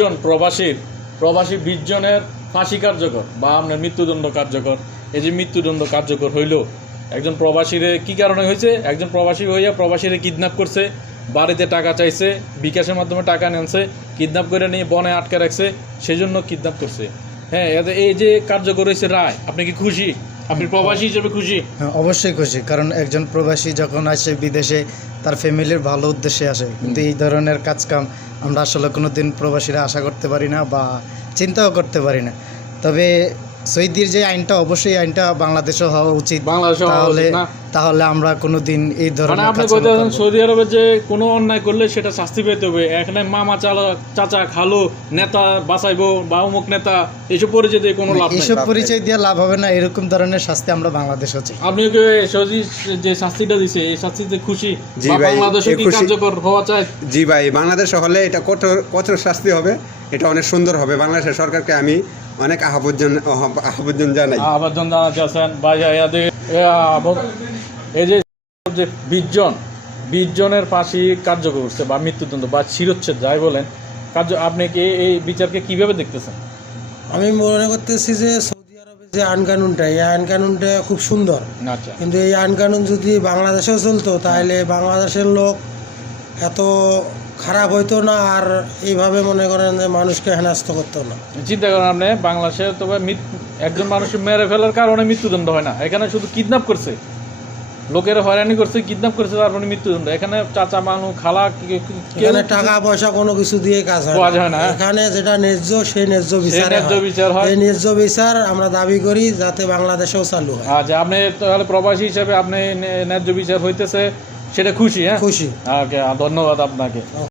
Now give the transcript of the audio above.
জন প্রবাসী 20 জনের ফাঁসি কার্যকর বা আপনার মৃত্যুদণ্ড কার্যকর। এই যে মৃত্যুদণ্ড কার্যকর হইল, একজন প্রবাসীরে কি কারণে হয়েছে? একজন প্রবাসী হইয়া প্রবাসীরে কিডন্যাপ করছে, বাড়িতে টাকা চাইছে, বিকাশের মাধ্যমে টাকা নেনছে, কিডন্যাপ করে নিয়ে বনে আটকে রাখছে, সেই জন্য কিডন্যাপ করছে। হ্যাঁ, এই যে কার্যকর হয়েছে রায়, আপনি কি খুশি? আপনি প্রবাসী হিসেবে খুশি? হ্যাঁ, অবশ্যই খুশি, কারণ একজন প্রবাসী যখন আসে বিদেশে তার ফ্যামিলির ভালো উদ্দেশ্যে আসে, কিন্তু এই ধরনের কাজকাম আমরা আসলে কোনো দিন প্রবাসীরা আশা করতে পারি না বা চিন্তাও করতে পারি না। তবে সৌদির যে আইনটা, অবশ্যই আইনটা বাংলাদেশও হওয়া উচিত। তাহলে আমরা কোনো দিন এই ধরনের আপনি কইতে আছেন সৌদি আরবে যে কোনো অন্যায় করলে সেটা শাস্তি পেতে হবে। এখানে মামা চাচা খালু নেতা বাঁচাইবো বা অমুক নেতা এইসব পরিচয় দিয়ে কোনো লাভ নাই। এইসব পরিচয় দিয়ে লাভ হবে না, এরকম ধরনের শাস্তি আমরা বাংলাদেশে চাই। আপনি সৌদি যে শাস্তিটা দিছে এই শাস্তিতে খুশি? জি ভাই, বাংলাদেশে কি কার্যকর হওয়া চায়? জি ভাই, বাংলাদেশে হলে এটা কঠোর শাস্তি হবে, এটা অনেক সুন্দর হবে। বাংলাদেশের সরকারকে আমি অনেক আহ্বান জানাই। আবেদন জানাচ্ছেন ভাই। এই যে 20 জনের ফাঁসি কার্যকর করছে বা মৃত্যুদণ্ড বা শিরোচ্ছেদ যাই বলেন, আপনি কি এই বিচারকে কিভাবে দেখতেছেন? আমি মনে করতেছি যে সৌদি আরবের যে আইন কানুনটা, এই আইন কানুনটা খুব সুন্দর। আচ্ছা, কিন্তু এই আইন কানুন যদি বাংলাদেশেও চলতো তাহলে বাংলাদেশের লোক এত খারাপ হইতো না, আর এইভাবে মনে করেন যে মানুষকে হেনস্থ করতো না। চিন্তা করেন আপনি, বাংলাদেশে তবে একজন মানুষকে মেরে ফেলার কারণে মৃত্যুদণ্ড হয় না, এখানে শুধু কিডন্যাপ করছে, লোকের হয়রানি করছে, কিডন্যাপ করছে, তারপরে মৃত্যুদণ্ড। এখানে চাচা মানু খালা এখানে টাকা পয়সা কোনো কিছু দিয়ে কাজ হয় না। এখানে যেটা ন্যায্য সেই ন্যায্য বিচার হয়। এই ন্যায্য বিচার আমরা দাবি করি যাতে বাংলাদেশেও চালু হয়। আচ্ছা, আপনি তাহলে প্রবাসী হিসেবে আপনি ন্যায্য বিচার হইতেছে সেটা খুশি? হ্যাঁ, খুশি। ওকে, ধন্যবাদ আপনাকে।